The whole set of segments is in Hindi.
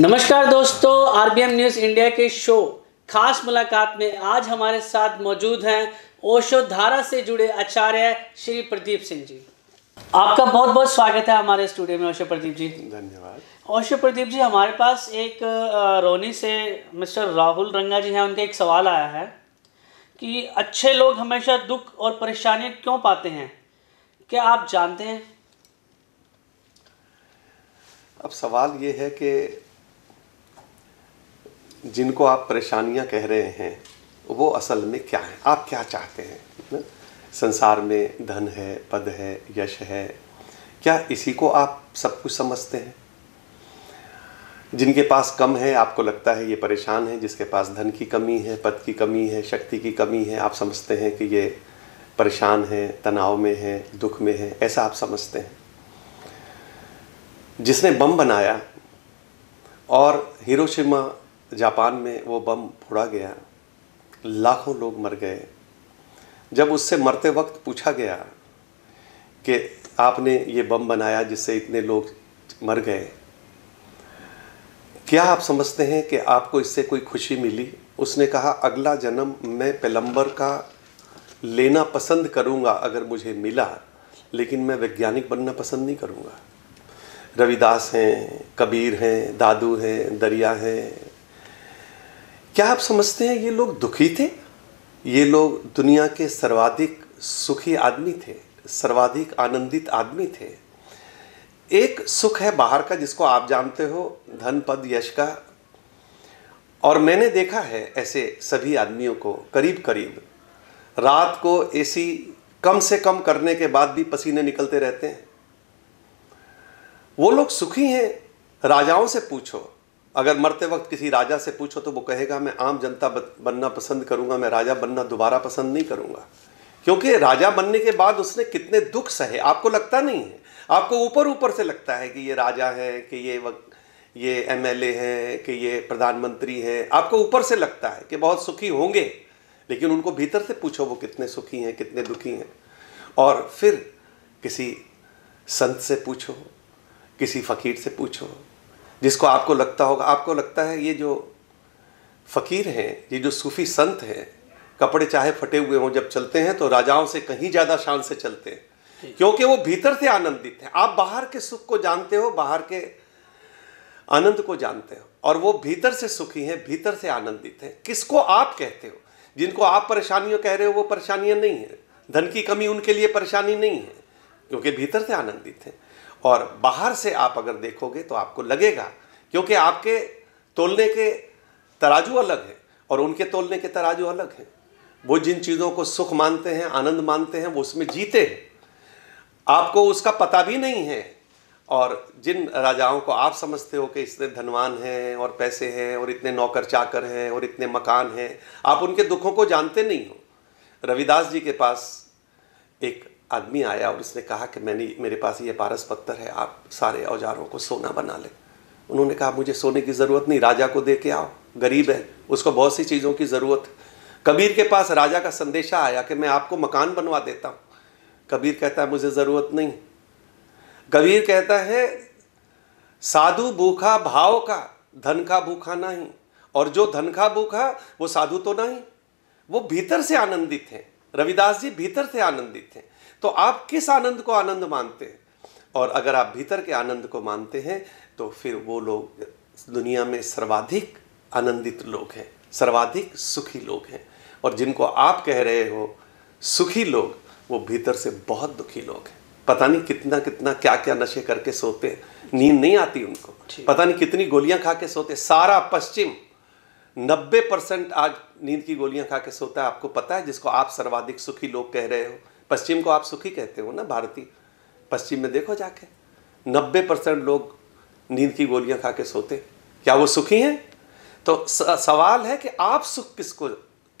नमस्कार दोस्तों, आरबीएम न्यूज़ इंडिया के शो खास मुलाकात में आज हमारे साथ मौजूद हैं ओशो धारा से जुड़े आचार्य श्री प्रदीप सिंह जी। आपका बहुत बहुत स्वागत है हमारे स्टूडियो में ओशो प्रदीप जी। धन्यवाद। ओशो प्रदीप जी, हमारे पास एक रोनी से मिस्टर राहुल रंगा जी हैं, उनका एक सवाल आया है कि अच्छे लोग हमेशा दुख और परेशानियां क्यों पाते हैं, क्या आप जानते हैं? अब सवाल ये है कि जिनको आप परेशानियां कह रहे हैं वो असल में क्या है, आप क्या चाहते हैं ना? संसार में धन है, पद है, यश है, क्या इसी को आप सब कुछ समझते हैं? जिनके पास कम है आपको लगता है ये परेशान है, जिसके पास धन की कमी है, पद की कमी है, शक्ति की कमी है, आप समझते हैं कि ये परेशान है, तनाव में है, दुख में है, ऐसा आप समझते हैं। जिसने बम बनाया और हिरोशिमा जापान में वो बम फोड़ा गया, लाखों लोग मर गए। जब उससे मरते वक्त पूछा गया कि आपने ये बम बनाया जिससे इतने लोग मर गए, क्या आप समझते हैं कि आपको इससे कोई खुशी मिली? उसने कहा अगला जन्म मैं प्लम्बर का लेना पसंद करूंगा अगर मुझे मिला, लेकिन मैं वैज्ञानिक बनना पसंद नहीं करूंगा। रविदास हैं, कबीर हैं, दादू हैं, दरिया हैं। क्या आप समझते हैं ये लोग दुखी थे? ये लोग दुनिया के सर्वाधिक सुखी आदमी थे, सर्वाधिक आनंदित आदमी थे। एक सुख है बाहर का जिसको आप जानते हो, धन पद यश का, और मैंने देखा है ऐसे सभी आदमियों को करीब करीब रात को एसी कम से कम करने के बाद भी पसीने निकलते रहते हैं। वो लोग सुखी हैं। राजाओं से पूछो, अगर मरते वक्त किसी राजा से पूछो तो वो कहेगा मैं आम जनता बनना पसंद करूंगा, मैं राजा बनना दोबारा पसंद नहीं करूंगा। क्योंकि राजा बनने के बाद उसने कितने दुख सहे आपको लगता नहीं है। आपको ऊपर ऊपर से लगता है कि ये राजा है, कि ये एमएलए है, कि ये प्रधानमंत्री है। आपको ऊपर से लगता है कि बहुत सुखी होंगे, लेकिन उनको भीतर से पूछो वो कितने सुखी हैं, कितने दुखी हैं। और फिर किसी संत से पूछो, किसी फकीर से पूछो, जिसको आपको लगता होगा, आपको लगता है ये जो फकीर हैं, ये जो सूफी संत हैं, कपड़े चाहे फटे हुए हों, जब चलते हैं तो राजाओं से कहीं ज़्यादा शान से चलते हैं, क्योंकि वो भीतर से आनंदित हैं। आप बाहर के सुख को जानते हो, बाहर के आनंद को जानते हो, और वो भीतर से सुखी हैं, भीतर से आनंदित हैं। किसको आप कहते हो? जिनको आप परेशानियाँ कह रहे हो वो परेशानियाँ नहीं हैं। धन की कमी उनके लिए परेशानी नहीं है, क्योंकि भीतर से आनंदित हैं। और बाहर से आप अगर देखोगे तो आपको लगेगा, क्योंकि आपके तोलने के तराजू अलग है और उनके तोलने के तराजू अलग हैं। वो जिन चीज़ों को सुख मानते हैं, आनंद मानते हैं, वो उसमें जीते हैं, आपको उसका पता भी नहीं है। और जिन राजाओं को आप समझते हो कि इतने धनवान हैं और पैसे हैं और इतने नौकर चाकर हैं और इतने मकान हैं, आप उनके दुखों को जानते नहीं हो। रविदास जी के पास एक आदमी आया और उसने कहा कि मेरे पास ये पारस पत्थर है, आप सारे औजारों को सोना बना लें। उन्होंने कहा मुझे सोने की ज़रूरत नहीं, राजा को दे के आओ, गरीब है, उसको बहुत सी चीज़ों की ज़रूरत है। कबीर के पास राजा का संदेशा आया कि मैं आपको मकान बनवा देता हूँ। कबीर कहता है मुझे ज़रूरत नहीं। कबीर कहता है साधु भूखा भाव का, धन का भूखा नहीं, और जो धन का भूखा वो साधु तो नहीं, वो भीतर से आनंदित हैं। रविदास जी भीतर से आनंदित हैं। तो आप किस आनंद को आनंद मानते हैं? और अगर आप भीतर के आनंद को मानते हैं तो फिर वो लोग दुनिया में सर्वाधिक आनंदित लोग हैं, सर्वाधिक सुखी लोग हैं। और जिनको आप कह रहे हो सुखी लोग, वो भीतर से बहुत दुखी लोग हैं। पता नहीं कितना कितना क्या क्या नशे करके सोते हैं, नींद नहीं आती उनको, पता नहीं कितनी गोलियां खा के सोते। सारा पश्चिम 90% आज नींद की गोलियां खा के सोता है। आपको पता है जिसको आप सर्वाधिक सुखी लोग कह रहे हो, पश्चिम को आप सुखी कहते हो ना, भारतीय पश्चिम में देखो जाके 90% लोग नींद की गोलियां खा के सोते, क्या वो सुखी हैं? तो सवाल है कि आप सुख किसको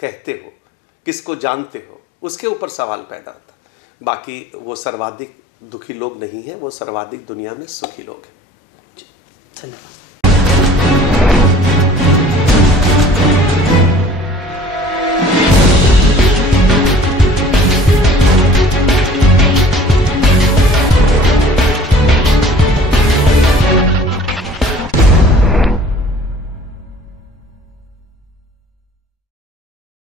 कहते हो, किसको जानते हो, उसके ऊपर सवाल पैदा होता है। बाकी वो सर्वाधिक दुखी लोग नहीं हैं, वो सर्वाधिक दुनिया में सुखी लोग हैं। धन्यवाद।